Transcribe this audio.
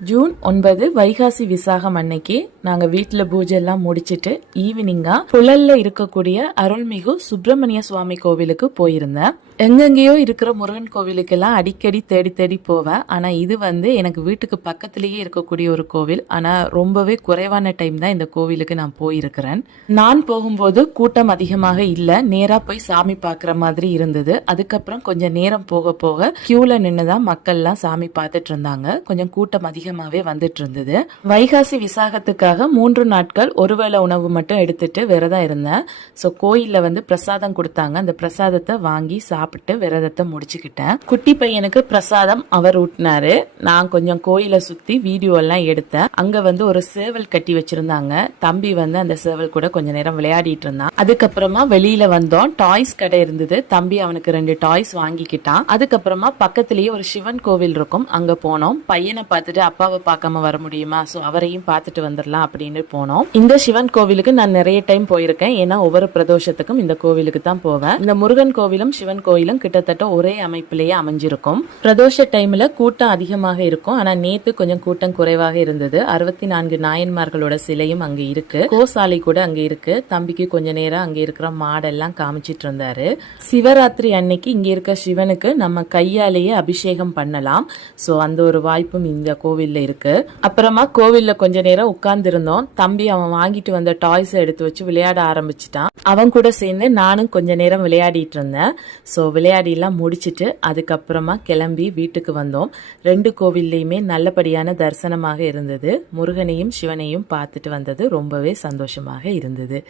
June 9 Vaikasi Visakam அன்னைக்கு நாங்க வீட்டுல பூஜை எல்லாம் முடிச்சிட்டு ஈவினிங்கா புழல்ல இருக்கக்கூடிய அருள்மிகு சுப்பிரமணிய சுவாமி கோவிலுக்கு போயிருந்தேன். எங்கெங்கயோ இருக்கிற முருகன் கோவிலுக்கு எல்லாம் அடிக்கடி தேடி தேடி போவேன். ஆனா இது எனக்கு வீட்டுக்கு பக்கத்திலேயே இருக்கக்கூடிய ஒரு கோவில். ஆனா ரொம்பவே குறைவான டைம் தான் இந்த கோவிலுக்கு நான் போயிருக்கிறேன். நான் போகும்போது கூட்டம் அதிகமாக இல்ல, நேரா போய் சாமி பாக்குற மாதிரி இருந்தது. அதுக்கப்புறம் கொஞ்சம் நேரம் போக போக கியூல நின்னுதான் மக்கள் எல்லாம் சாமி பார்த்துட்டு இருந்தாங்க. கொஞ்சம் கூட்டம் அதிகமாவே வந்துட்டு இருந்தது. வைகாசி விசாகத்துக்காக 3 நாட்கள் ஒருவேளை உணவு மட்டும் எடுத்துட்டு விரதம் இருந்தேன். சோ கோயில்ல பிரசாதம் கொடுத்தாங்க. அந்த பிரசாதத்தை வாங்கி சாப்பிட்டு விரதத்தை முடிச்சுக்கிட்டேன். குட்டி பையனுக்கு பிரசாதம் அவர் ஊட்டினாரு. நான் கொஞ்சம் கோயில சுத்தி வீடியோ எல்லாம் எடுத்தேன். அங்க ஒரு சேவல் கட்டி வச்சிருந்தாங்க. தம்பி அந்த சேவல் கூட கொஞ்ச நேரம் விளையாடிட்டு இருந்தான். அதுக்கப்புறமா வெளியில வந்தோம். டாய்ஸ் கடை இருந்தது. தம்பி அவனுக்கு 2 டாய்ஸ் வாங்கிக்கிட்டான். அதுக்கப்புறமா பக்கத்திலேயே ஒரு சிவன் கோவில் இருக்கும், அங்க போனோம். பையனை பார்த்துட்டு அப்பாவை பார்க்காம வர முடியுமா, சோ அவரையும் பார்த்துட்டு வந்துடலாம் அப்படின்னு போனோம். இந்த சிவன் கோவிலுக்கு நான் நிறைய டைம் போயிருக்கேன். ஏன்னா ஒவ்வொரு பிரதோஷத்துக்கும் இந்த கோவிலுக்கு தான் போவேன். இந்த முருகன் கோவிலும் சிவன் கோயிலும் கிட்டத்தட்ட ஒரே அமைப்பிலேயே அமைஞ்சிருக்கும். பிரதோஷ டைம்ல கூட்டம் அதிகமாக இருக்கும். ஆனா நேத்து கொஞ்சம் கூட்டம் குறைவாக இருந்தது. 64 நாயன்மார்களோட சிலையும் அங்க இருக்கு. கோசாலை கூட அங்க இருக்கு. தம்பிக்கு கொஞ்ச நேரம் அங்க இருக்கிற மாடெல்லாம் காமிச்சிட்டு இருந்தாரு. சிவராத்திரி அன்னைக்கு இங்க இருக்க சிவனுக்கு நம்ம கையாலேயே அபிஷேகம் பண்ணலாம். சோ அந்த ஒரு வாய்ப்பும் இந்த கோவில்ல இருக்கு. அப்புறமா கோவில்ல கொஞ்ச நேரம் உட்கார்ந்து இருந்தோம். தம்பி அவன் வாங்கிட்டு வந்த டாய்ஸ் எடுத்து வச்சு விளையாட ஆரம்பிச்சுட்டான். அவன் கூட சேர்ந்து நானும் கொஞ்ச நேரம் விளையாடிட்டு இருந்தேன். சோ விளையாடி எல்லாம் முடிச்சிட்டு அதுக்கப்புறமா கிளம்பி வீட்டுக்கு வந்தோம். 2 கோவில்லையுமே நல்லபடியான தரிசனமாக இருந்தது. முருகனையும் சிவனையும் பார்த்துட்டு வந்தது ரொம்பவே சந்தோஷமாக இருந்தது.